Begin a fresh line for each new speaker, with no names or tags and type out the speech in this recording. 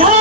ঝাড়